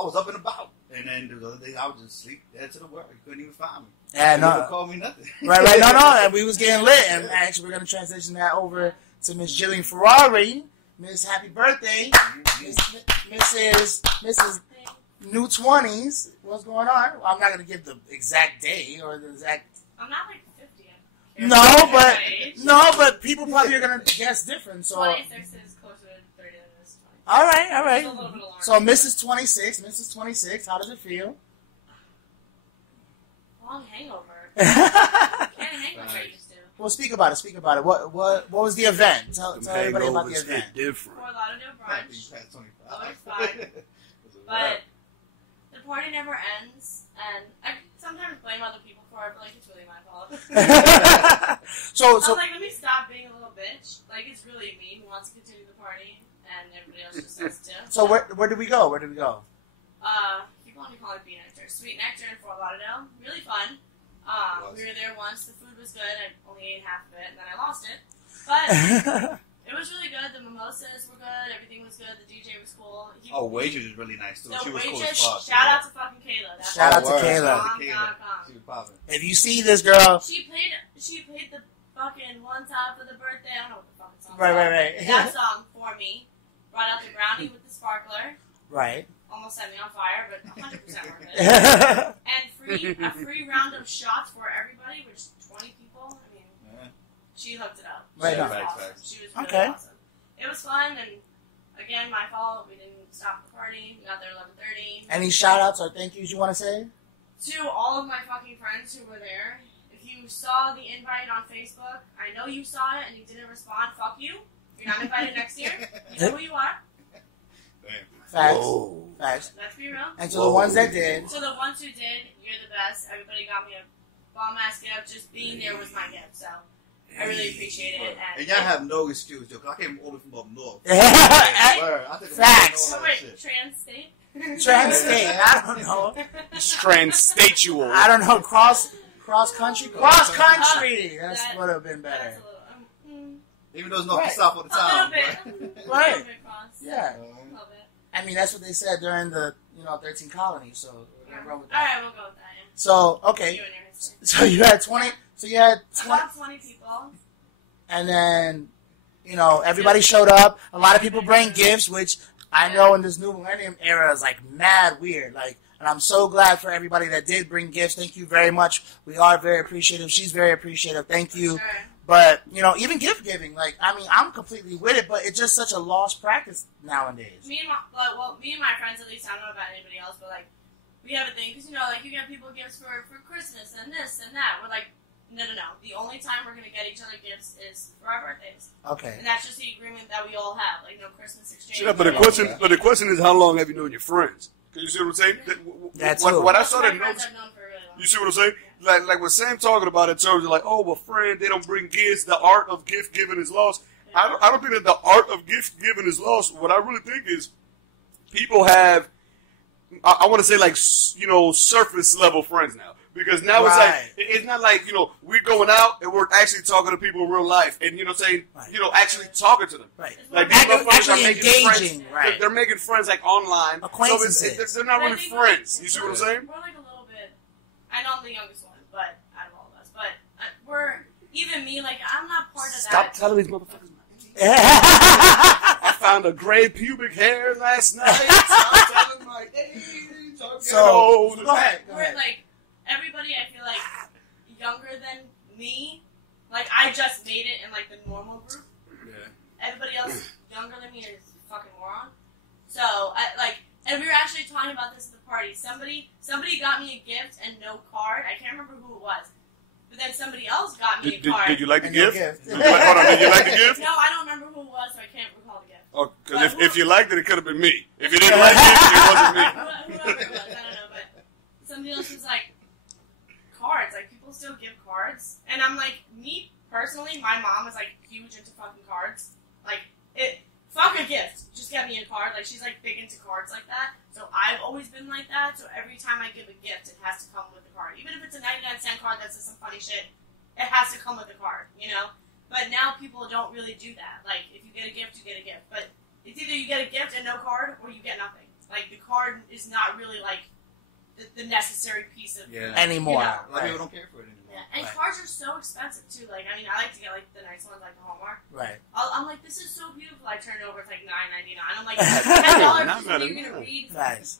was up and about. And then the other days, I would just sleep dead to the world. You couldn't even find me. Yeah, you never called me nothing. Right. No. And we was getting lit. And actually, we're going to transition that over to Miss Jillian Ferrari. Miss Happy Birthday. Mrs. New 20s. What's going on? Well, I'm not going to give the exact day or the exact... I'm not like 50 yet. No, but people probably are going to guess different. So 26 is closer to 30 than this 20. All right. It's a little bit alarming. So Mrs. 26, how does it feel? Long hangover. Can't hang like I used to. Well, speak about it. What was the event? Tell everybody about the event. Different. Fort Lauderdale brunch. Always fun. But the party never ends, and I sometimes blame other people for it, but like it's really my fault. So I was like, let me stop being a little bitch. Like, it's really me who wants to continue the party, and everybody else just says to. So where did we go? People only call it Bee Nectar. Sweet Nectar in Fort Lauderdale. Really fun. We were there once. The food was good. I only ate half of it, and then I lost it. But it was really good. The mimosas were good. Everything was good. The DJ was cool. Waitress is really nice too. The She was cool waitress, as fuck. shout out to fucking Kayla. That's Shout out to word. Kayla. She was popping. If you see this girl, She played the fucking One Time for the Birthday. I don't know what the fucking song is. right. That song for me. Brought out the brownie with the sparkler. Right. Almost set me on fire, but 100% worth it. And a free round of shots for everybody, which 20 people. I mean, she hooked it up. Right She was on. awesome. She was really Okay. awesome. It was fun, and again, my fault. We didn't stop the party. We got there 11:30. Any shout outs or thank yous you want to say? To all of my fucking friends who were there, if you saw the invite on Facebook, I know you saw it and you didn't respond. Fuck you. You're not invited next year. You know who you are. Facts. Whoa. Facts. Let's be real. And to the ones that did, So the ones who did, you're the best. Everybody got me a bomb ass gift. Just being there was my gift. So I really appreciate it. And y'all have no excuse, yo, because I came all the way from up north. Facts. I think Facts. So wait, trans state? Trans-state, I don't know. Transstatual. I don't know. Cross country. Cross country. That's That- would have been That's better. a little, Even though it's north Right. and south all the a little time. bit. Right. A little bit cross. Yeah. A little bit. I mean, that's what they said during the 13 colonies. So we're gonna roll with that. All right, we'll go with that. Yeah. So You okay. and your history. So you had 20. So you had 20, About 20 people. and then everybody showed up. A lot of people bring gifts, which I know in this new millennium era is like mad weird. Like, and I'm so glad for everybody that did bring gifts. Thank you very much. We are very appreciative. She's very appreciative. Thank you. Sure. But even gift giving, like, I mean, I'm completely with it, but it's just such a lost practice nowadays. Me and my friends, at least, I don't know about anybody else, but like, we have a thing because like you get people gifts for Christmas and this and that. We're like, no. The only time we're gonna get each other gifts is for our birthdays, Okay. and that's just the agreement that we all have. Like, no Christmas exchange. Yeah, but the question is, how long have you known your friends? Can you see what I'm saying? That's what I Most of started my friends noticing. I've known for a really long You see what I'm saying? Like what Sam talking about in terms of like, oh, well, friend, they don't bring gifts. The art of gift giving is lost. I don't think that the art of gift giving is lost. What I really think is people have, I want to say like, surface level friends now. Because now it's Right. like, it's not like, we're going out and we're actually talking to people in real life and, saying, Right. actually talking to them. Right. Like these motherfuckers Actually are making engaging, friends. right. They're making friends like online. Acquaintances. So they're not But I really think friends. we're- You see what I'm saying? We're like a little bit. I know I'm the youngest one, but out of all of us, but we're even me. Like, I'm not part of Stop that. telling these motherfuckers my age. I found a gray pubic hair last night. Stop telling my age. So go ahead. Go We're ahead. like everybody. I feel like younger than me. Like, I just made it in like the normal group. Yeah. Everybody else younger than me is a fucking moron. So and we were actually talking about this at the party. Somebody got me a gift and no card. I can't remember who it was. But then somebody else got me a card. Did you like the And your gift? gift. Hold on, did you like the gift? No, I don't remember who it was, so I can't recall the gift. Oh, because if you liked it could have been me. If you didn't like it wasn't me. Whoever it was, I don't know, but somebody else was like, cards. Like, people still give cards. And I'm like, me personally, my mom is like huge into fucking cards. Like, fuck a gift. Just get me a card. Like, she's like big into cards like that. So I've always been like that. So every time I give a gift, it has to come with a card. Even if it's a 99-cent card that says some funny shit, it has to come with a card, But now people don't really do that. Like, if you get a gift, you get a gift. But it's either you get a gift and no card, or you get nothing. Like, the card is not really like the necessary piece of Anymore. You know. A lot of people don't care for it anymore. Yeah, and Right. cards are so expensive too. Like, I mean, I like to get like the nice ones, like the Hallmark. Right. I'm like, this is so beautiful. I turn it over, it's like $9.99. I'm like, $10 Not is what bad you're enough. gonna read, Nice.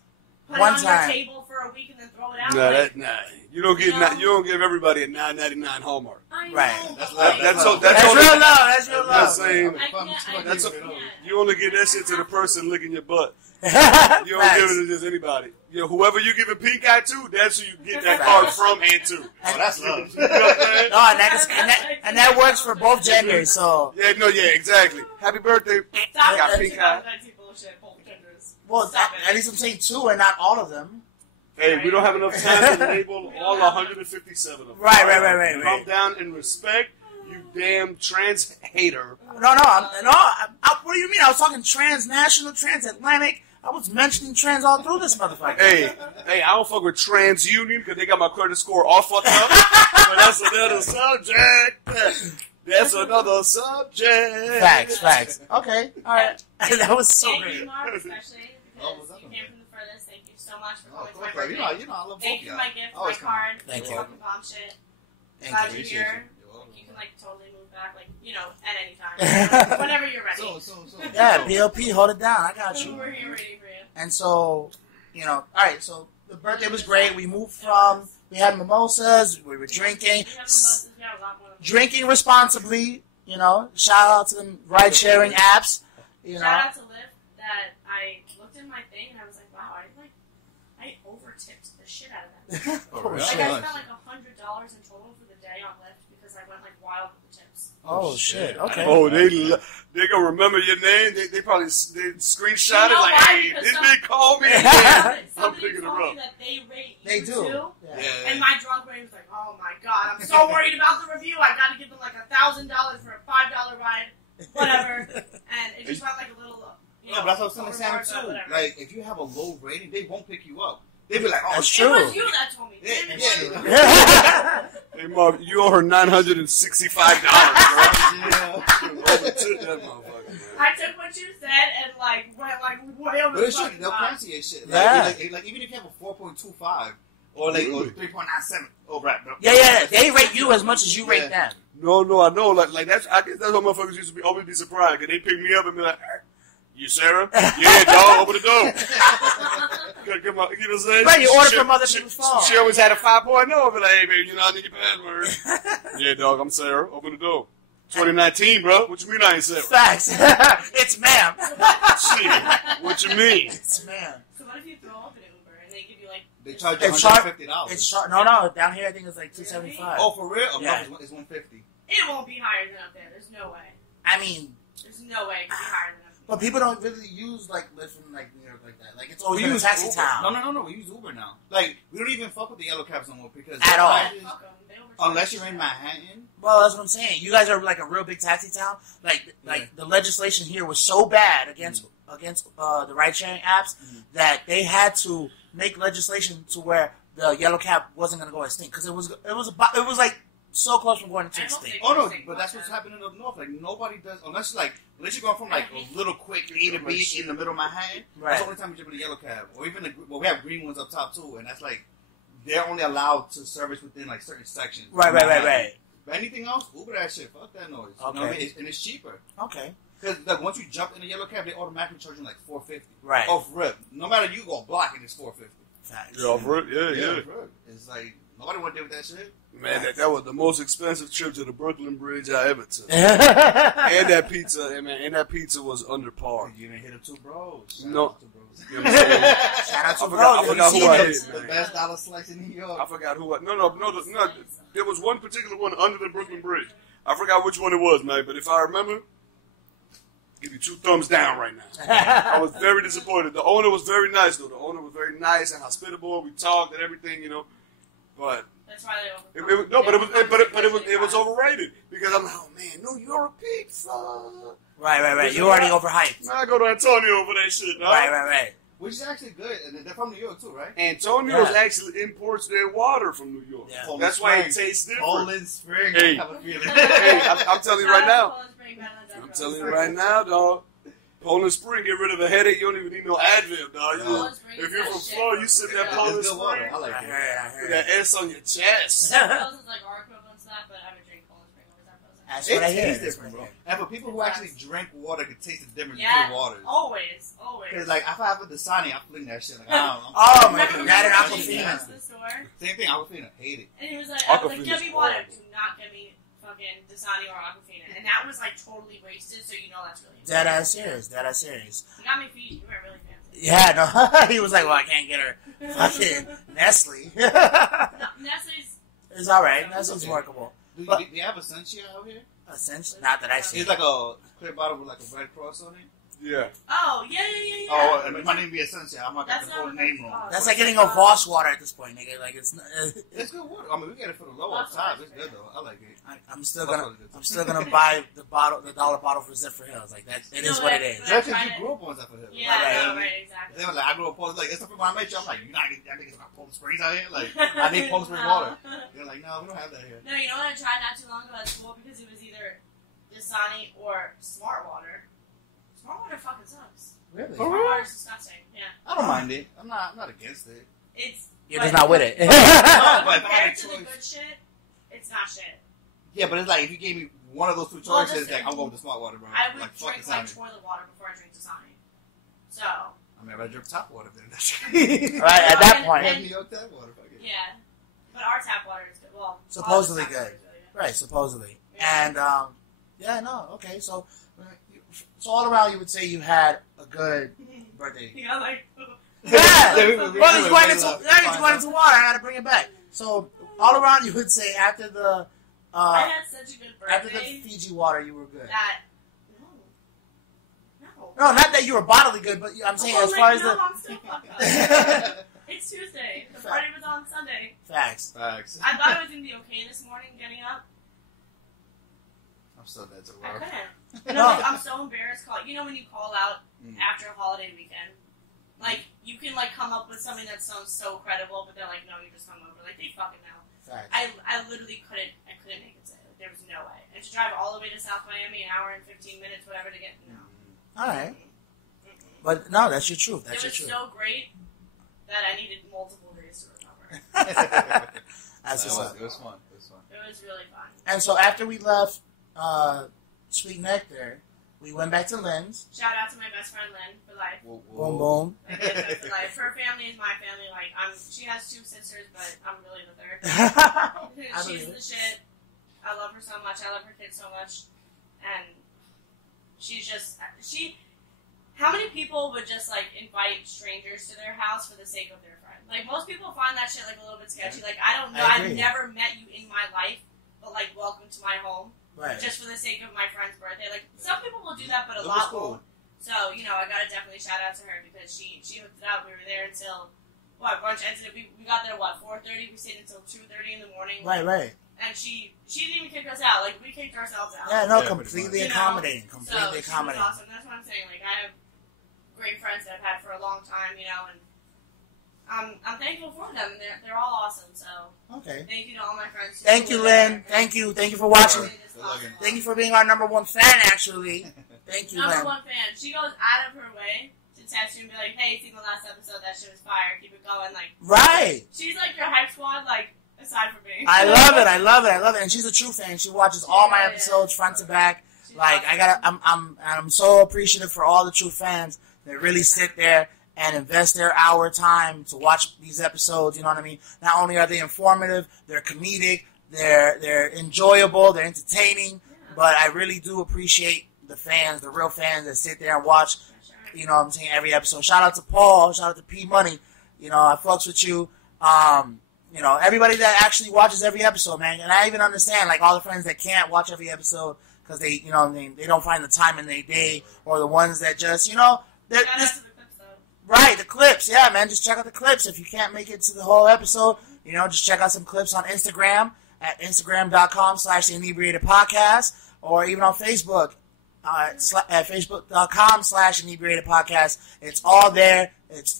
put One it on time. your table for a week, and then throw it out. Nah, you don't get. No. You don't give everybody a $9.99 Hallmark. I know, Right. but, That's like, That's That's only- real love. That's real That's love. saying I can't. that's I can't. you only give that shit to the person licking your butt. You don't Facts. give it to just anybody. Whoever you give a pink eye to, that's who you get that card from and to. Oh, that's love. You know what I'm saying? No, and that works for both genders. So, Yeah, exactly. Happy birthday. Stop Got that pink shit, eye. that bullshit, both genders. well, Stop it. at least I'm saying two and not all of them. Hey, we don't have enough time to label all 157 of them. Right. Calm down and respect, you damn trans hater. No. What do you mean? I was talking transnational, transatlantic. I was mentioning trans all through this motherfucker. Hey, I don't fuck with TransUnion because they got my credit score all fucked up. But that's another subject. That's another subject. Facts. Okay, all right. That was so Thank great. you, Mark, especially because you came from the furthest. Thank you so much for coming to my birthday. You know, I love Thank you both for my y'all. gift, Always my come. card. Thank you. Fucking bomb shit. Thank Glad you. you're Appreciate here. you. You're welcome. You can like totally move back, like at any time, whenever you're ready. So. Yeah, PLP, hold it down. I got you. We're here waiting for you. And so, all right, so the birthday was great. We moved from, we had mimosas, we were drinking, We have mimosas. We have a lot more. drinking responsibly, shout out to the ride sharing apps, Shout out to Lyft that I looked in my thing and I was like, wow, I over tipped the shit out of them. Oh, really? Like I Nice. spent like $100 in total for the day on Lyft because I went like wild with the tips. Oh, shit, okay. Oh, they gonna remember your name. They probably screenshot You know it like, why? hey, Because didn't they call me? Somebody I'm picking told it up. me that they rate you They do. too. Yeah. And my drunk brain was like, oh my god, I'm so worried about the review. I gotta give them like $1,000 for a $5 ride, whatever. And it just went like a little, Yeah, but that's what I was telling overboard, Sam but too. whatever. Like, if you have a low rating, they won't pick you up. They be like, oh, That's shit. true. It was you that told me. Yeah, Damn it, yeah. Mark. Hey, Mom, you owe her $965, bro. Overtook that motherfucker, man. I took what you said and like went like way over But the it's true. fucking They'll top. fancy your shit. Yeah. Like, even if you have a 4.25 or like or 3.97. Oh, right. No. Yeah, they rate you as much as you rate them. No, I know. Like that's. I guess that's what motherfuckers used to be always be surprised because they pick me up and be like, "You Sarah? Yeah, dog, open the door." You know what I'm saying? Right, you order She- from other she- people's phone. She always had a 5.0. I'll be like, "Hey, baby, I need your password." Yeah, dog, I'm Sarah. Open the door. 2019, bro. What you mean I ain't Sarah? Facts. It's ma'am. Shit. What you mean? It's ma'am. So what if you throw up in an Uber and they give you like They charge you It's sharp. $150. It's no. Down here, I think it's like $275. Oh, for real? Oh, Yeah. no, it's $150. it won't be higher than up there. There's no way. I mean, There's no way it can be higher than up there. but people don't really use like Lyft in like New York like that. Like it's always We been a use taxi Uber. town. No. We use Uber now. Like, we don't even fuck with the yellow cabs no more because At all. prices- Fuck 'em. They overcharge unless you. you're in Manhattan. Well, that's what I'm saying. You guys are like a real big taxi town. Like the legislation here was so bad against the ride sharing apps that they had to make legislation to where the yellow cab wasn't going to go extinct because it was like so close from going to I don't extinct. think- Oh no, but that's what's happening up north. Like nobody does unless you're going from like a little quick A to B in the middle of Manhattan. Right. That's the only time you jump in a yellow cab, or even we have green ones up top too, and that's like they're only allowed to service within like certain sections. Right. But anything else, Uber that shit. Fuck that noise. You know what I Okay. mean? And it's cheaper Okay. because like once you jump in a yellow cab, they automatically charge you like $450. Right. Off rip. No matter you go a block, and it's $450. Facts. Yeah, for it? Yeah. Off rip. It's like nobody want to deal with that shit. Man, that was the most expensive trip to the Brooklyn Bridge I ever took. Right. And that pizza was under par. You didn't hit them two bros. Shout No. out to bros. You know what I'm saying? Shout out to I forgot Bro. who I hit, The man. best dollar slice in New York. I forgot who I... No. There was one particular one under the Brooklyn Bridge. I forgot which one it was, man. But if I remember, give you 2 thumbs down right now. I was very disappointed. The owner was very nice, though. The owner was very nice and hospitable. We talked and everything, But That's why they overcharge. it was overrated because I'm like, oh man, New York pizza. Right. You already overhyped. Man, I go to Antonio for that shit. Dog. Right. Which is actually good, and they're from New York too, right? Antonio's Yeah. actually imports their water from New York. Yeah. Poland That's why it Spring. tastes different. Poland Spring. Hey. I have a feeling. Hey, I'm telling you right now. I'm I'm telling you right now, dog. Poland Spring, get rid of a headache. You don't even need no Advil, dog. Poland Spring If is you're that from shit. Florida, you sip that It's Poland good water. Spring. I like I it. heard. Put that S on your chest. Zarpos is like our equivalent to that, but I would drink Poland Spring over Zarpos. That's It what I hear. tastes That's different, what I bro. hear. And for people who actually drink water, can taste the difference Yeah, between waters. always. Because like if I have a Dasani, I fling that shit. Like I don't know. Oh my Remember god, that and when he Aquafina. went to the store, Same thing. Aquafina, hate it. and he was like, I was like, Aquafina's give me water. horrible. Do not give me fucking Dasani or Aquafina. And that was like totally wasted, so you know that's really Dead ass serious. You got me feet. You were really fancy. Yeah, no, he was like, well, I can't get her fucking Nestle. No, Nestle's. It's alright. Nestle's workable. Do you have a Sensia out here? Essentially, not that I see. It's like a clear bottle with like a red cross on it. Yeah. Oh, yeah. Oh, it might even be essential. I'm not That's gonna hold the not name what wrong. That's like getting a Voss water at this point, nigga. Like it's good water. I mean, we get it for the low outside. It's good though. I like it. I'm still gonna buy the dollar bottle for Zephyr Hills. Like that, it is what it is. That's because you grew up on Zephyr Hills. Yeah, right, exactly. They were like, I grew up on like it's when I met you. I'm like, you not I think it's got Poland Springs out here. Like, I need Poland Springs water. They're like, no, we don't have that here. No, you know what I tried not too long ago at school because it was either Dasani or Smart Water. Smart Water fucking sucks. Really? Smart Water's disgusting. Yeah. I don't mind it. I'm not against it. You're just not with it. No, but compared to the good shit, it's not shit. Yeah, but it's like if you gave me one of those two choices, like I'm going with the Smart Water, bro. I would like, drink like toilet water before I drink Dasani. So. I mean, I drink tap water then. Right at that point. New York tap water. Fuck it. Yeah, but our tap water is good. Well, Supposedly good. Really good. Right, supposedly. Yeah. And okay. So all around, you would say you had a good birthday. Yeah, like. Yeah, we well, it's going into water. I gotta bring it back. So all around, you would say after the I had such a good birthday. after the Fiji water, you were good. No, not that you were bodily good, but I'm saying as far as I'm still fucked up. It's Tuesday. The party was on Sunday. Facts. I thought I was gonna be okay this morning getting up. I'm still dead to I work. couldn't. Like, I'm so embarrassed. When you call out after a holiday weekend, like you can like come up with something that sounds so credible, but they're like, no, you just hung over. Like they fucking know. Facts. I literally couldn't make it today. Like, there was no way. And to drive all the way to South Miami, an hour and 15 minutes, whatever, to get All right. But no, that's your truth. It was so great that I needed multiple days to recover. That's what's up. It was fun. It was really fun. And so after we left Sweet Nectar, we went back to Lynn's. Shout out to my best friend Lynn for life. Boom boom. My best friend for life. Her family is my family. Like she has two sisters, but I'm really the third. She's the shit. I love her so much. I love her kids so much, and she's just How many people would just like invite strangers to their house for the sake of their friend? Like most people find that shit like a little bit sketchy. Like I don't know, I've never met you in my life, but like welcome to my home, just for the sake of my friend's birthday. Like some people will do that, but a lot won't. So I gotta definitely shout out to her because she hooked it up. We were there until brunch ended. We got there 4:30. We stayed until 2:30 in the morning. Right. And she didn't even kick us out. Like we kicked ourselves out. Yeah, no, completely accommodating. Completely accommodating. She was awesome. That's what I'm saying. Like I have great friends that I've had for a long time, and I'm thankful for them. They're all awesome. So thank you to all my friends. Thank you, Lynn. Thank you for watching. Thank you for being our number one fan. Actually, thank you, Lynn. Number one fan. She goes out of her way to text you and be like, "Hey, seen the last episode? That shit was fire. Keep it going." Like right. She's like your hype squad. Like aside from me. I love it. And she's a true fan. She watches all my episodes front to back. She's like awesome. I'm so appreciative for all the true fans that really sit there and invest their hour time to watch these episodes. You know what I mean? Not only are they informative, they're comedic, they're enjoyable, they're entertaining. But I really do appreciate the fans, the real fans that sit there and watch. You know what I'm saying? Every episode. Shout out to Paul. Shout out to P Money. I fucks with you. Everybody that actually watches every episode, man. And I even understand, like, all the friends that can't watch every episode because they don't find the time in their day, or the ones that just, right, the clips. Yeah, man, just check out the clips. If you can't make it to the whole episode, just check out some clips on Instagram at Instagram.com/Inebriated Podcast, or even on Facebook at Facebook.com/Inebriated Podcast. It's all there. It's,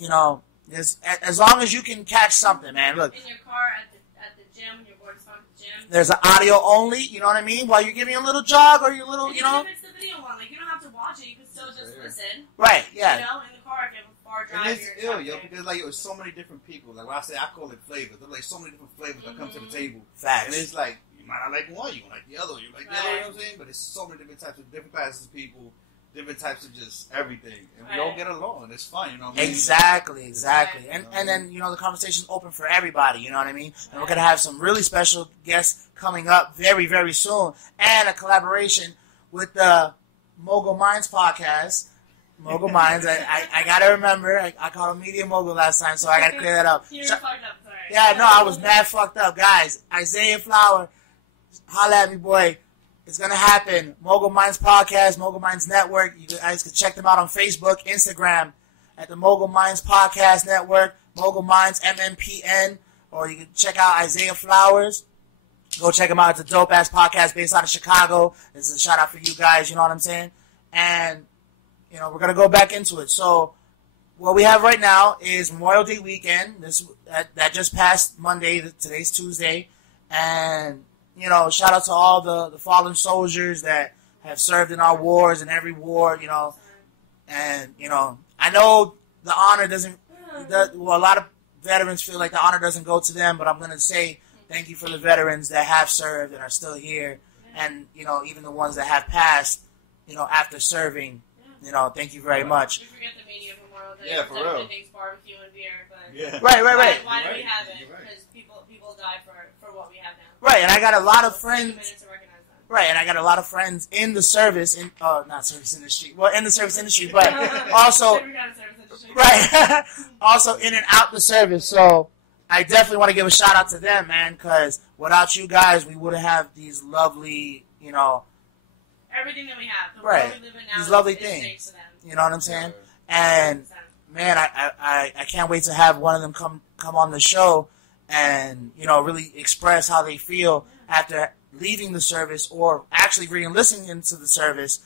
as long as you can catch something, man. Look. In your car, at the gym, when you're bored as fuck at the gym. There's an audio only, you know what I mean? While you're giving a little jog or your little, Even if it's the video one, like you don't have to watch it, you can still just listen. Right, yeah. In the car, if you have a far drive. And it's ill, because like there's so many different people. Like when I say I call it flavors, there's like so many different flavors that come to the table. Facts. And it's like you might not like one, you like the other, you like the other. You know what I'm saying? But there's so many different types of different classes of people. Different types of just everything, and we all get along. It's fun, you know what I mean? Exactly. And then the conversation's open for everybody, you know what I mean? And we're gonna have some really special guests coming up very, very soon, and a collaboration with the Mogul Minds podcast. Mogul Minds, I gotta remember, I called him Media Mogul last time, so I gotta clear that up. You were fucked up, sorry. Yeah, no, I was mad fucked up, guys. Isaiah Flower, holla at me, boy. it's going to happen. Mogul Minds Podcast, Mogul Minds Network. You guys can check them out on Facebook, Instagram, at the Mogul Minds Podcast Network, Mogul Minds MMPN, or you can check out Isaiah Flowers. Go check him out. It's a dope-ass podcast based out of Chicago. This is a shout-out for you guys, you know what I'm saying? And, you know, we're going to go back into it. So, what we have right now is Memorial Day weekend. That just passed Monday. Today's Tuesday. And, you know, shout out to all the fallen soldiers that have served in our wars and every war, you know. And, you know, I know the honor doesn't, a lot of veterans feel like the honor doesn't go to them, but I'm going to say thank you for the veterans that have served and are still here. And, you know, even the ones that have passed, you know, after serving, you know, thank you very much. We forget the meaning of Memorial Day. Yeah, for real. Things, barbecue and beer, but Yeah. Right. why do we have it? Because people die for what we have now. Right, and I got a lot of Take a friends. minute to recognize that. Right, and I got a lot of friends in the service, not service industry. Well, in the service industry, but also, Every kind of service industry. right, also in and out the service. So I definitely want to give a shout out to them, man, because without you guys, we wouldn't have these lovely, you know, Everything that we have. The Right. world we live in now These lovely is things. thanks to them. you know what I'm saying? And 100%. man, I can't wait to have one of them come on the show and, you know, really express how they feel after leaving the service or actually re-enlisting into the service,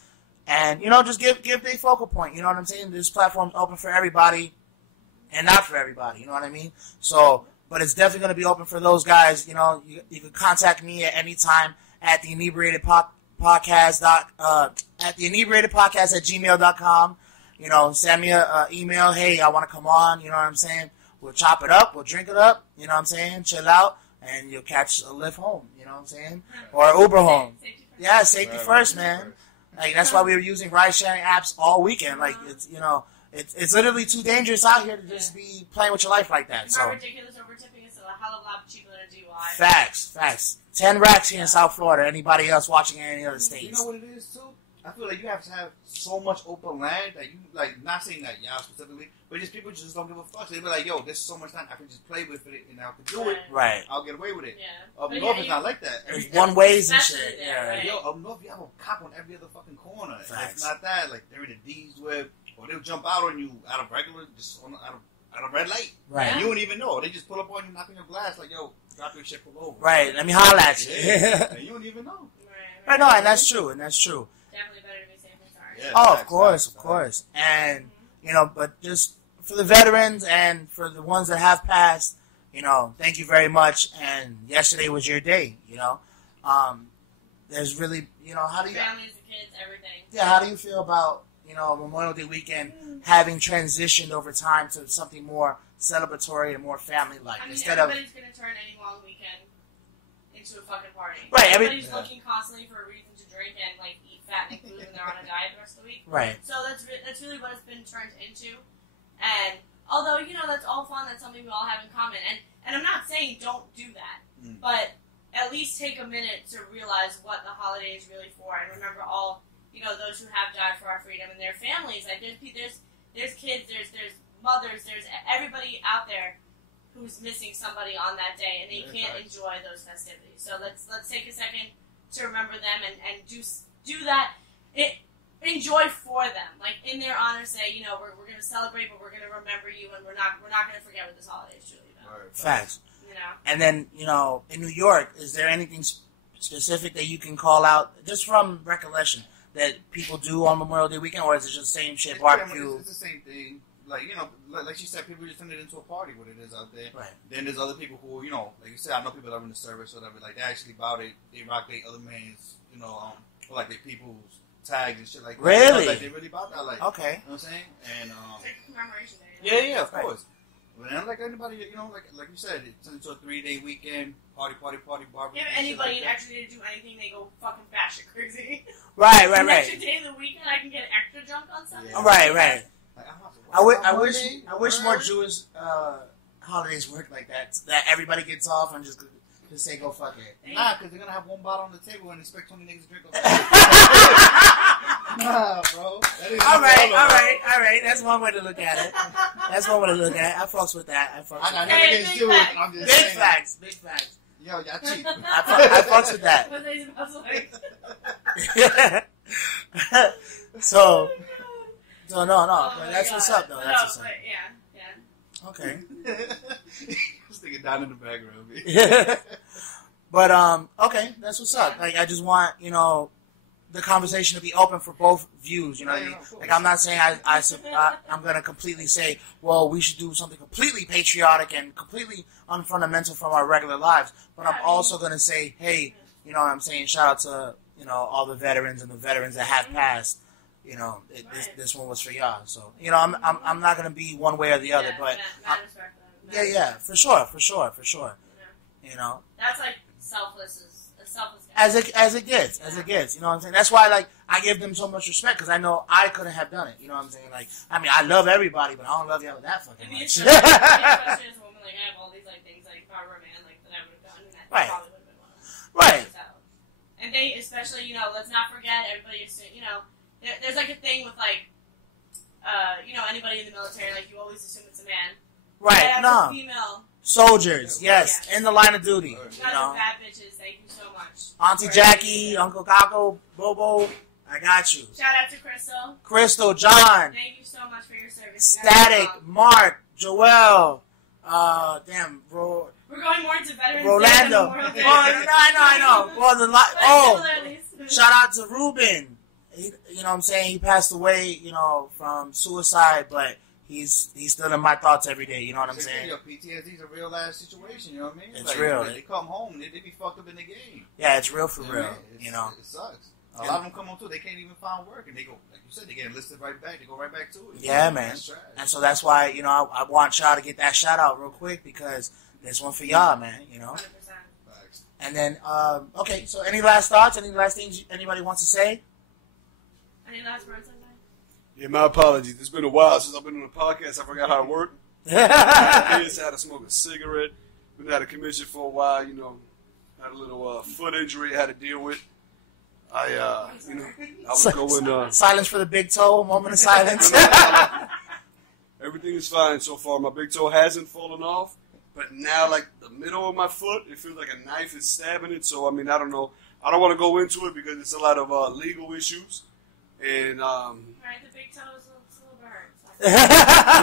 and, you know, just give their focal point. You know what I'm saying? This platform's open for everybody and not for everybody. You know what I mean? So, but it's definitely going to be open for those guys. You know, you can contact me at any time at the Inebriated Podcast at the Inebriated Podcast at gmail.com. You know, send me a email. Hey, I want to come on. You know what I'm saying? We'll chop it up. We'll drink it up. You know what I'm saying? Chill out, and you'll catch a lift home. You know what I'm saying? Or an Uber home. Safety first. Yeah, safety first, man. Like, that's why we were using ride-sharing apps all weekend. Like, it's, you know, it's literally too dangerous out here to just be playing with your life like that. It's not So, ridiculous. Overtipping is a hell of a lot cheaper than a DUI. facts. 10 racks here in South Florida. Anybody else watching in any other You states? know what it is too? I feel like you have to have so much open land that you, like, not saying that y'all specifically, but just people just don't give a fuck. So they be like, yo, there's so much time I can just play with it and I can do it. Right. I'll get away with it. Yeah. Up But north, yeah, it's not like that. There's one ways and Especially shit. there, Yeah. right? Yo, up north, you have a cop on every other fucking corner. If Facts. it's not that, like, they're in the D's whip, or they'll jump out on you out of regular, just out of red light. Right. And you don't even know. They just pull up on you, knock on your glass, like, yo, drop your shit, pull over. Right. Let me holler at you. Yeah. And you don't even know. Right, no, and that's true. Definitely better to be safe than sorry. Yeah. Oh, of Facts, course. facts. And, you know, but just for the veterans and for the ones that have passed, you know, thank you very much. And yesterday was your day, you know. There's really, you know, how do you... Families, the kids, everything. Yeah, how do you feel about, you know, Memorial Day weekend having transitioned over time to something more celebratory and more family-like? I mean, instead of... everybody's going to turn any long weekend into a fucking party. Right, Everybody's looking constantly for a reason to drink and, like, eat fat and food when they're on a diet the rest of the week. Right. So that's really what it's been turned into. And although, you know, that's all fun, that's something we all have in common. And I'm not saying don't do that, but at least take a minute to realize what the holiday is really for, and remember all, you know, those who have died for our freedom and their families. Like, there's kids, there's mothers, there's everybody out there who's missing somebody on that day, and they can't enjoy those festivities. So let's take a second to remember them and do that. Enjoy for them, like, in their honor. Say, you know, we're going to celebrate, but we're going to remember you, and we're not going to forget what this holiday is truly about. Facts. You know. And then, you know, in New York, is there anything specific that you can call out, just from recollection, that people do on Memorial Day weekend, or is it just the same shit, It's barbecue? It's the same thing. Like, you know, like you said, people just turn it into a party, what it is out there. Right. Then there's other people who, you know, like you said, I know people that are in the service or whatever, like, they actually bow, they rock their other man's, you know, or like their people's tags and shit like that. Really? Like, they really bout that, like, Okay. you know what I'm saying? And, It's like a commemoration day. yeah, of Right. course. But then, like anybody, you know, like you said, it turns into a 3-day weekend, party, barbecue. Give anybody an extra day to do anything, they go fucking batshit crazy. Right. An extra day of the weekend, I can get extra drunk on Sunday. Yeah. Right. Like, I wish more Jewish holidays worked like that. That everybody gets off and just say go fuck it. Nah, because they're gonna have one bottle on the table and expect 20 niggas to drink over Nah, bro. That ain't All normal. right. That's one way to look at it. I fucks with that. I got Hey, nothing against big Jews. facts. I'm just Big saying. facts. You Yo, y'all cheap. I fucks with that. What they supposed to like? So no, Oh but my that's God. what's up, though. No, That's what's up. but yeah. Okay. This nigga down in the background, man. Yeah. But okay, that's what's up. Like, I just want, you know, the conversation to be open for both views. You know what I mean? Like, I'm not saying I'm gonna completely say, well, we should do something completely patriotic and completely unfundamental from our regular lives. But I'm also gonna say, hey, you know what I'm saying? Shout out to, you know, all the veterans and the veterans that have passed. You know, this one was for y'all. So, you know, I'm not gonna be one way or the other, but yeah, for sure. You know, that's like selfless guy. as it gets. You know what I'm saying? That's why, like, I give them so much respect because I know I couldn't have done it. You know what I'm saying? Like, I mean, I love everybody, but I don't love y'all that fucking much. Especially as a woman, like, I have all these like things like if I were a man, like that I would have done, and that Right. probably would have been one of them. Right. So, and they, especially, you know, let's not forget everybody. You know, there's like a thing with like, you know, anybody in the military, like you always assume it's a man. Right. No. Female. Soldiers, yes, in the line of duty. You You guys know, are bad bitches. Thank you so much. Auntie Jackie, Uncle Kako, Bobo, I got you. Shout out to Crystal. Crystal, John, Thank you so much for your service. You guys are Static, awesome. Mark, Joel, We're going more into veterans. Rolando. Day than Memorial Day. I know. Well, But similarities. shout out to Ruben. He, you know what I'm saying? He passed away, you know, from suicide, but he's still in my thoughts every day. You know what I'm saying? Yo, PTSD is a real life situation. You know what I mean? It's like, real. They come home, they be fucked up in the game. Yeah, it's real for You know real. what I mean? You know? It sucks. A lot of them come home too. They can't even find work, and they go, like you said, they get enlisted right back. They go right back to it. Yeah, man. That's trash. And so that's why, you know, I want y'all to get that shout out real quick because this one for y'all, man. You know. 100%. Facts. And then, okay. So, any last thoughts? Any last things anybody wants to say? Any last words on that? Yeah, my apologies. It's been a while since I've been on the podcast. I forgot how to work. I just had to smoke a cigarette. Been out of commission for a while. You know, had a little foot injury I had to deal with. I was going. Silence for the big toe. Moment of silence. Everything is fine so far. My big toe hasn't fallen off, but now, like the middle of my foot, it feels like a knife is stabbing it. So I mean, I don't know. I don't want to go into it because it's a lot of legal issues, and Alright, the big toe is a little bit hurt.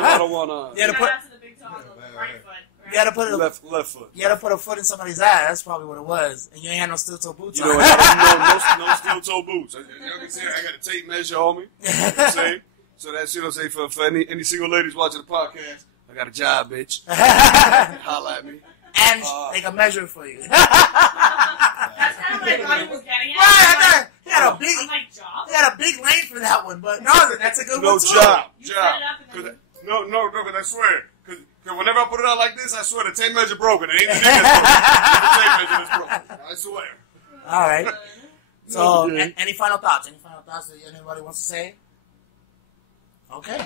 I don't want Yeah, to. to Shout put- out to the big toe on the right foot. You gotta put Left foot. You gotta put a foot in somebody's eye. That's probably what it was. And you ain't had no steel toe boots You on. know, no steel toe boots. As you can see, I got a tape measure on me. You know what I'm saying? So that's, you know what I'm saying, for any single ladies watching the podcast, I got a job, bitch. Holla at me. And they can measure it for you. That's kind of what I thought he was getting at. Right, he had a big, I'm like, job? he had a big lane for that one, but no, that's a good No one too. job. You set Job. it up and then... No, because I swear. Because whenever I put it out like this, I swear the tape measure broken. It ain't the thing that's broken. The tape measure is broken. I swear. All right. So, Okay. any final thoughts? Any final thoughts that anybody wants to say? Okay.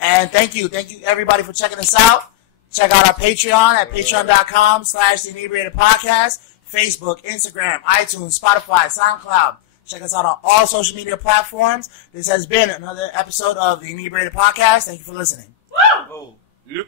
And thank you everybody for checking us out. Check out our Patreon at patreon.com/The Inebriated Podcast, Facebook, Instagram, iTunes, Spotify, SoundCloud. Check us out on all social media platforms. This has been another episode of The Inebriated Podcast. Thank you for listening. Woo! Oh. Yep.